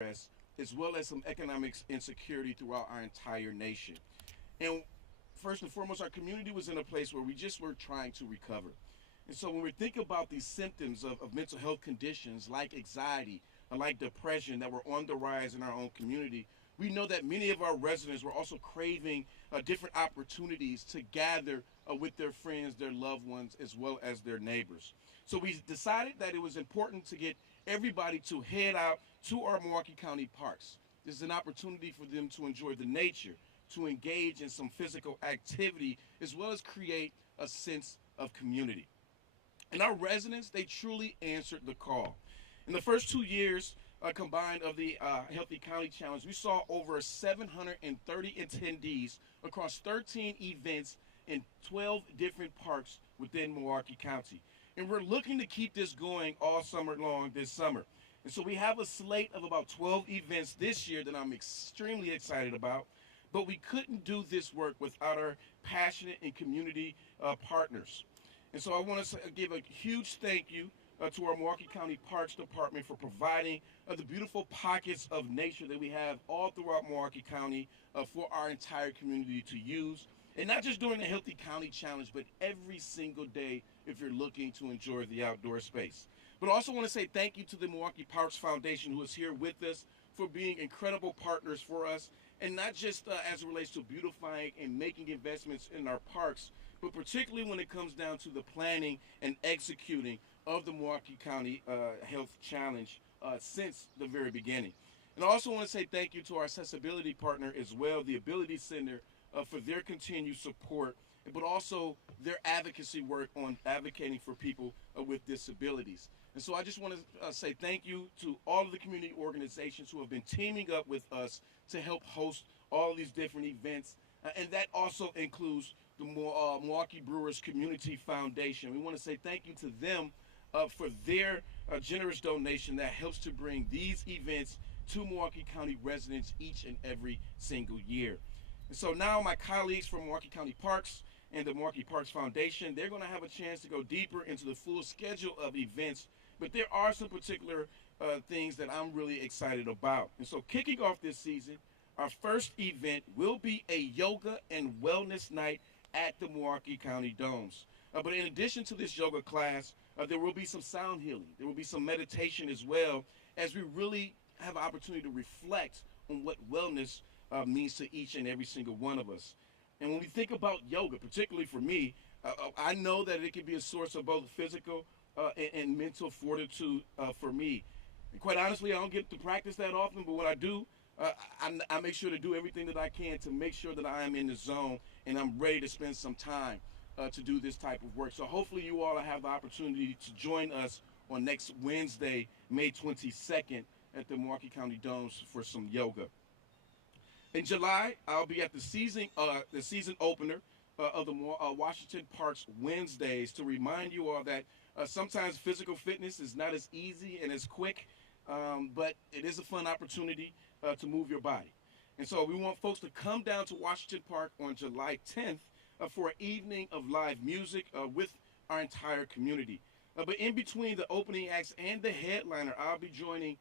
as well as some economic insecurity throughout our entire nation. And first and foremost, our community was in a place where we just were trying to recover. And so when we think about these symptoms of mental health conditions like anxiety or like depression that were on the rise in our own community, we know that many of our residents were also craving different opportunities to gather with their friends, their loved ones, as well as their neighbors. So we decided that it was important to get everybody to head out to our Milwaukee County parks. This is an opportunity for them to enjoy the nature, to engage in some physical activity, as well as create a sense of community. And our residents, they truly answered the call. In the first 2 years combined of the Healthy County Challenge, we saw over 730 attendees across 13 events in 12 different parks within Milwaukee County. And we're looking to keep this going all summer long this summer. And so we have a slate of about 12 events this year that I'm extremely excited about. But we couldn't do this work without our passionate and community partners. And so I want to give a huge thank you to our Milwaukee County Parks Department for providing the beautiful pockets of nature that we have all throughout Milwaukee County for our entire community to use. And not just during the Healthy County Challenge, but every single day if you're looking to enjoy the outdoor space. But I also want to say thank you to the Milwaukee Parks Foundation, who is here with us, for being incredible partners for us, and not just as it relates to beautifying and making investments in our parks, but particularly when it comes down to the planning and executing of the Milwaukee County Health Challenge since the very beginning. And I also want to say thank you to our accessibility partner as well, the Ability Center, for their continued support, but also their advocacy work on advocating for people with disabilities. And so I just want to say thank you to all of the community organizations who have been teaming up with us to help host all of these different events. And that also includes the Milwaukee Brewers Community Foundation. We want to say thank you to them for their generous donation that helps to bring these events to Milwaukee County residents each and every single year. And so now my colleagues from Milwaukee County Parks and the Milwaukee Parks Foundation, they're going to have a chance to go deeper into the full schedule of events, but there are some particular things that I'm really excited about. And so kicking off this season, our first event will be a yoga and wellness night at the Milwaukee County Domes. But in addition to this yoga class, there will be some sound healing. There will be some meditation as well, as we really have an opportunity to reflect on what wellness means to each and every single one of us. And when we think about yoga, particularly for me, I know that it can be a source of both physical and mental fortitude for me. And quite honestly, I don't get to practice that often, but when I do, I make sure to do everything that I can to make sure that I am in the zone and I'm ready to spend some time to do this type of work. So hopefully you all have the opportunity to join us on next Wednesday, May 22nd at the Milwaukee County Domes for some yoga. In July, I'll be at the season opener of the Washington Parks Wednesdays to remind you all that sometimes physical fitness is not as easy and as quick, but it is a fun opportunity to move your body. And so we want folks to come down to Washington Park on July 10th for an evening of live music with our entire community. But in between the opening acts and the headliner, I'll be joining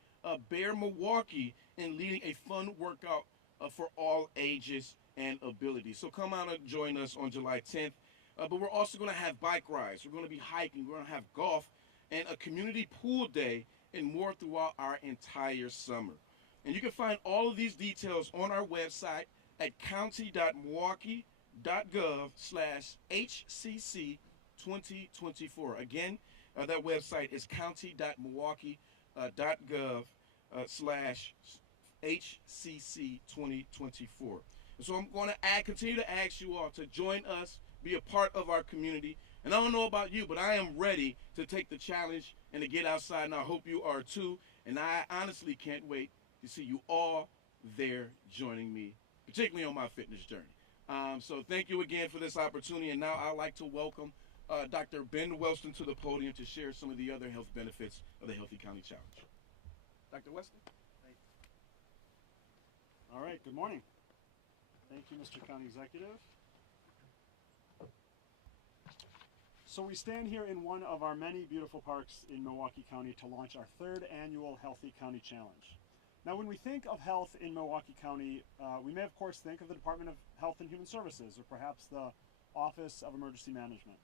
Bear Milwaukee in leading a fun workout for all ages and abilities. So come out and join us on July 10th. But we're also going to have bike rides. We're going to be hiking. We're going to have golf and a community pool day and more throughout our entire summer. And you can find all of these details on our website at county.milwaukee.gov/HCC2024. Again, that website is county.milwaukee.gov/HCC2024. And so I'm going to continue to ask you all to join us, be a part of our community. And I don't know about you, but I am ready to take the challenge and to get outside, and I hope you are too. And I honestly can't wait to see you all there joining me, particularly on my fitness journey. So thank you again for this opportunity. And now I'd like to welcome Dr. Ben Welston to the podium to share some of the other health benefits of the Healthy County Challenge. Dr. Welston? All right, good morning. Thank you, Mr. County Executive. So we stand here in one of our many beautiful parks in Milwaukee County to launch our third annual Healthy County Challenge. Now, when we think of health in Milwaukee County, we may of course think of the Department of Health and Human Services, or perhaps the Office of Emergency Management.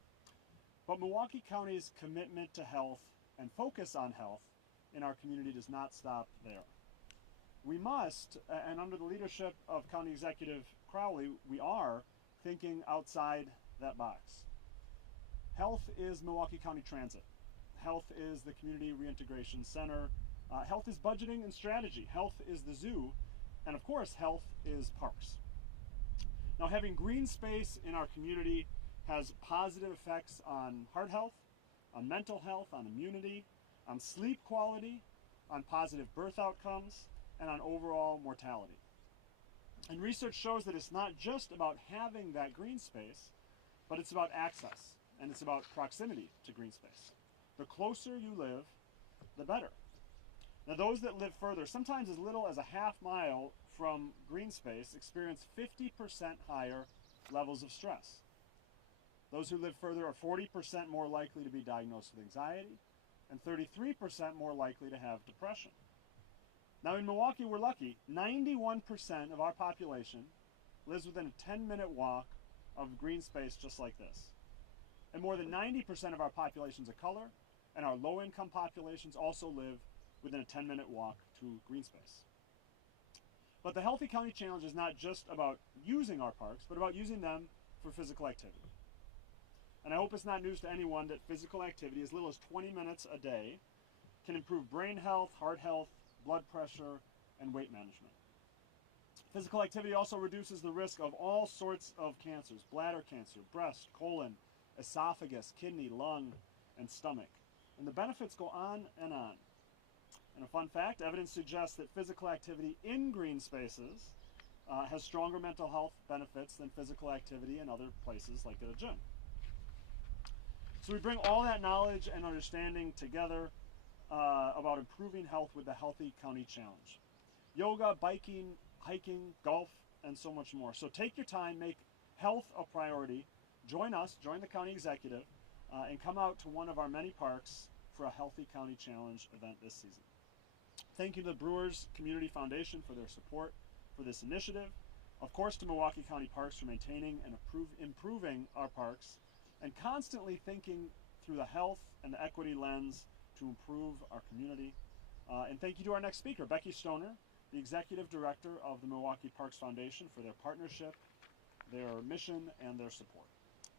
But Milwaukee County's commitment to health and focus on health in our community does not stop there. We must, and under the leadership of County Executive Crowley, we are thinking outside that box. Health is Milwaukee County Transit. Health is the Community Reintegration Center. Health is budgeting and strategy. Health is the zoo. And of course, health is parks. Now, having green space in our community has positive effects on heart health, on mental health, on immunity, on sleep quality, on positive birth outcomes, and on overall mortality. And research shows that it's not just about having that green space, but it's about access, and it's about proximity to green space. The closer you live, the better. Now, those that live further, sometimes as little as a half mile from green space, experience 50% higher levels of stress. Those who live further are 40% more likely to be diagnosed with anxiety and 33% more likely to have depression. Now, in Milwaukee, we're lucky. 91% of our population lives within a 10-minute walk of green space just like this. And more than 90% of our populations of color and our low-income populations also live within a 10-minute walk to green space. But the Healthy County Challenge is not just about using our parks, but about using them for physical activity. And I hope it's not news to anyone that physical activity, as little as 20 minutes a day, can improve brain health, heart health, blood pressure, and weight management. Physical activity also reduces the risk of all sorts of cancers: bladder cancer, breast, colon, esophagus, kidney, lung, and stomach. And the benefits go on and on. And a fun fact, evidence suggests that physical activity in green spaces has stronger mental health benefits than physical activity in other places like at a gym. So we bring all that knowledge and understanding together about improving health with the Healthy County Challenge. Yoga, biking, hiking, golf, and so much more. So take your time, make health a priority. Join us, join the county executive, and come out to one of our many parks for a Healthy County Challenge event this season. Thank you to the Brewers Community Foundation for their support for this initiative. Of course, to Milwaukee County Parks for maintaining and improving our parks and constantly thinking through the health and the equity lens to improve our community. And thank you to our next speaker, Becky Stoner, the Executive Director of the Milwaukee Parks Foundation, for their partnership, their mission, and their support.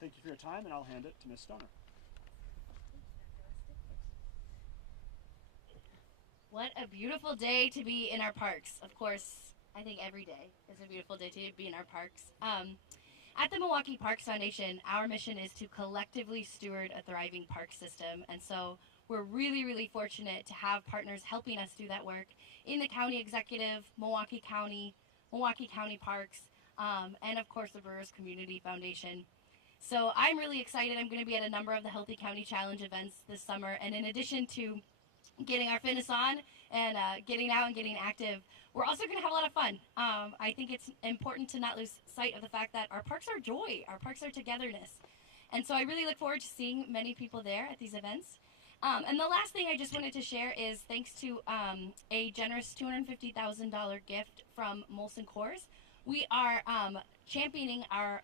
Thank you for your time, and I'll hand it to Ms. Stoner. What a beautiful day to be in our parks. Of course, I think every day is a beautiful day to be in our parks. At the Milwaukee Parks Foundation, our mission is to collectively steward a thriving park system. And so we're really, really fortunate to have partners helping us do that work in the county executive, Milwaukee County Parks, and of course the Brewers Community Foundation. So I'm really excited. I'm going to be at a number of the Healthy County Challenge events this summer. And in addition to getting our fitness on and getting out and getting active, we're also going to have a lot of fun. I think it's important to not lose sight of the fact that our parks are joy, our parks are togetherness. And so I really look forward to seeing many people there at these events. And the last thing I just wanted to share is thanks to a generous $250,000 gift from Molson Coors, we are championing our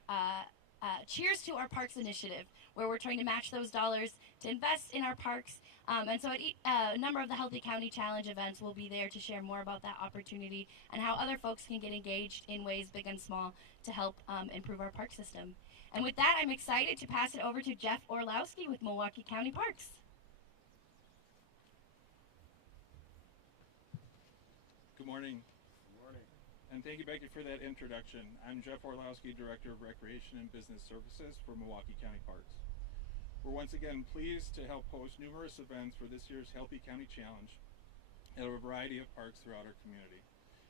Cheers to Our Parks initiative, where we're trying to match those dollars to invest in our parks. And so at a number of the Healthy County Challenge events, we'll be there to share more about that opportunity and how other folks can get engaged in ways big and small to help improve our park system. And with that, I'm excited to pass it over to Jeff Orlowski with Milwaukee County Parks. Good morning. And thank you, Becky, for that introduction. I'm Jeff Orlowski, Director of Recreation and Business Services for Milwaukee County Parks. We're once again pleased to help host numerous events for this year's Healthy County Challenge at a variety of parks throughout our community.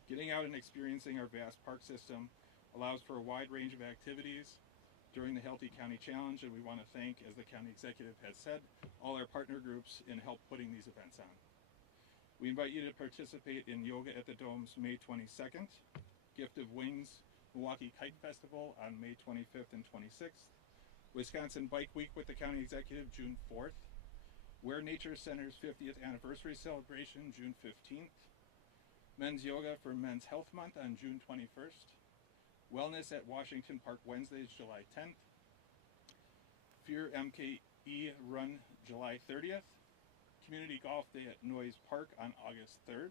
Getting out and experiencing our vast park system allows for a wide range of activities during the Healthy County Challenge, and we want to thank, as the county executive has said, all our partner groups in help putting these events on. We invite you to participate in Yoga at the Dome's May 22nd, Gift of Wings Milwaukee Kite Festival on May 25th and 26th, Wisconsin Bike Week with the County Executive June 4th, Where Nature Center's 50th Anniversary Celebration June 15th, Men's Yoga for Men's Health Month on June 21st. Wellness at Washington Park Wednesdays, July 10th. Fear MKE Run, July 30th. Community Golf Day at Noyes Park on August 3rd.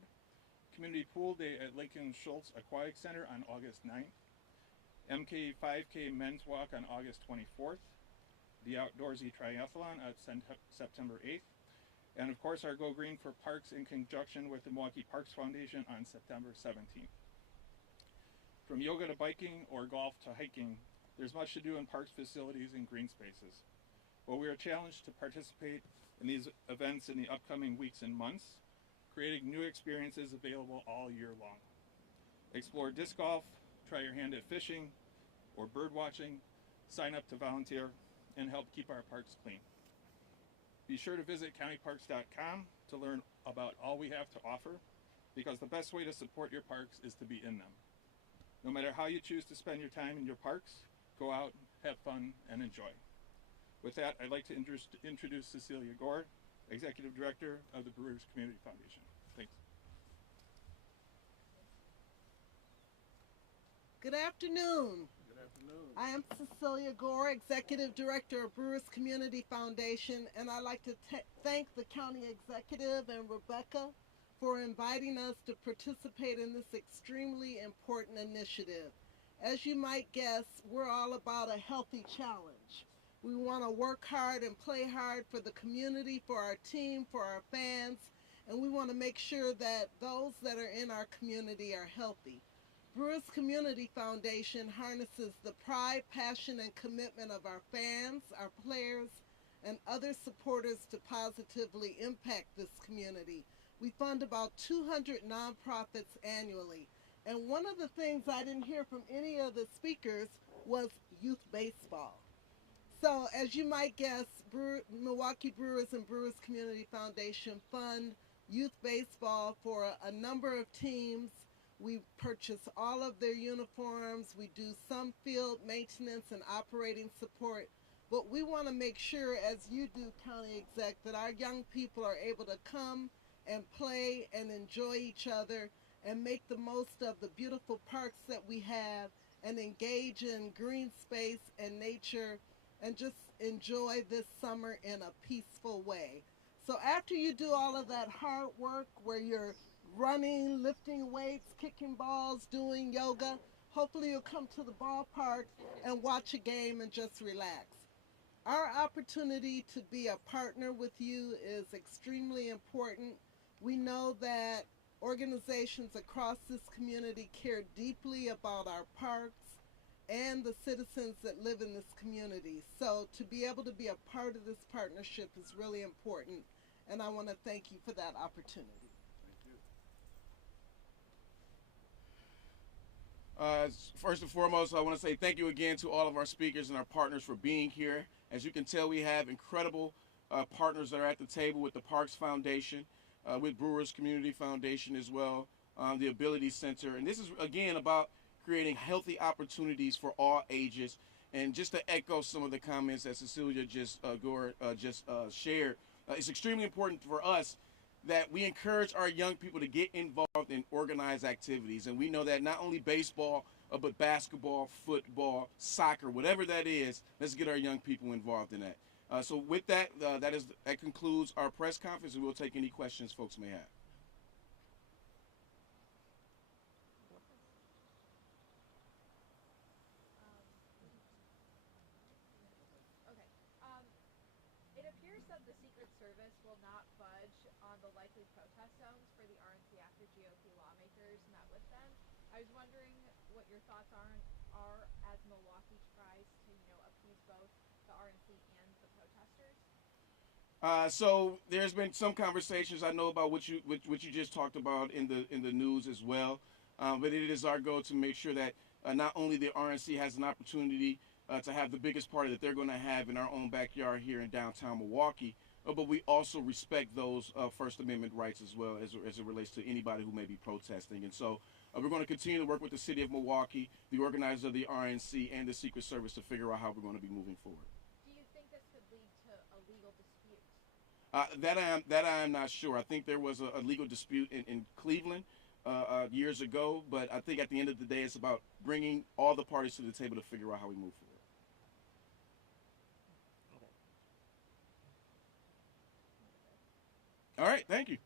Community Pool Day at Lakin Schultz Aquatic Center on August 9th. MK 5K Men's Walk on August 24th. The Outdoorsy Triathlon at September 8th. And of course, our Go Green for Parks in conjunction with the Milwaukee Parks Foundation on September 17th. From yoga to biking or golf to hiking, there's much to do in parks, facilities, and green spaces. While we are challenged to participate in these events in the upcoming weeks and months, creating new experiences available all year long. Explore disc golf, try your hand at fishing or bird watching, sign up to volunteer, and help keep our parks clean. Be sure to visit countyparks.com to learn about all we have to offer, because the best way to support your parks is to be in them. No matter how you choose to spend your time in your parks, go out, have fun, and enjoy. With that, I'd like to introduce Cecilia Gore, Executive Director of the Brewers Community Foundation. Thanks. Good afternoon. Good afternoon. I am Cecilia Gore, Executive Director of Brewers Community Foundation, and I'd like to thank the County Executive and Rebecca for inviting us to participate in this extremely important initiative. As you might guess, we're all about a healthy challenge. We want to work hard and play hard for the community, for our team, for our fans, and we want to make sure that those that are in our community are healthy. Brewers Community Foundation harnesses the pride, passion, and commitment of our fans, our players, and other supporters to positively impact this community. We fund about 200 nonprofits annually. And one of the things I didn't hear from any of the speakers was youth baseball. So as you might guess, Milwaukee Brewers and Brewers Community Foundation fund youth baseball for a number of teams. We purchase all of their uniforms. We do some field maintenance and operating support. But we want to make sure, as you do, County Exec, that our young people are able to come and play and enjoy each other and make the most of the beautiful parks that we have and engage in green space and nature and just enjoy this summer in a peaceful way. So after you do all of that hard work where you're running, lifting weights, kicking balls, doing yoga, hopefully you'll come to the ballpark and watch a game and just relax. Our opportunity to be a partner with you is extremely important. We know that organizations across this community care deeply about our parks and the citizens that live in this community. So to be able to be a part of this partnership is really important, and I want to thank you for that opportunity. First and foremost, I want to say thank you again to all of our speakers and our partners for being here. As you can tell, we have incredible partners that are at the table with the Parks Foundation, with Brewers Community Foundation as well, the Ability Center. And this is, again, about creating healthy opportunities for all ages. And just to echo some of the comments that Cecilia Gore shared, it's extremely important for us that we encourage our young people to get involved in organized activities. And we know that not only baseball, but basketball, football, soccer, whatever that is, let's get our young people involved in that. So with that, that concludes our press conference, and we'll take any questions folks may have. It appears that the Secret Service will not budge on the likely protest zones for the RNC after GOP lawmakers met with them. I was wondering what your thoughts are as Milwaukee tries to, appease both the RNC and the protesters. So there's been some conversations I know about what you just talked about in the news as well. But it is our goal to make sure that not only the RNC has an opportunity to have the biggest party that they're going to have in our own backyard here in downtown Milwaukee, but we also respect those First Amendment rights as well as it relates to anybody who may be protesting. And so we're going to continue to work with the city of Milwaukee, the organizers of the RNC, and the Secret Service to figure out how we're going to be moving forward. Do you think this could lead to a legal dispute? That I am not sure. I think there was a legal dispute in Cleveland years ago. But I think at the end of the day, it's about bringing all the parties to the table to figure out how we move forward. All right, thank you.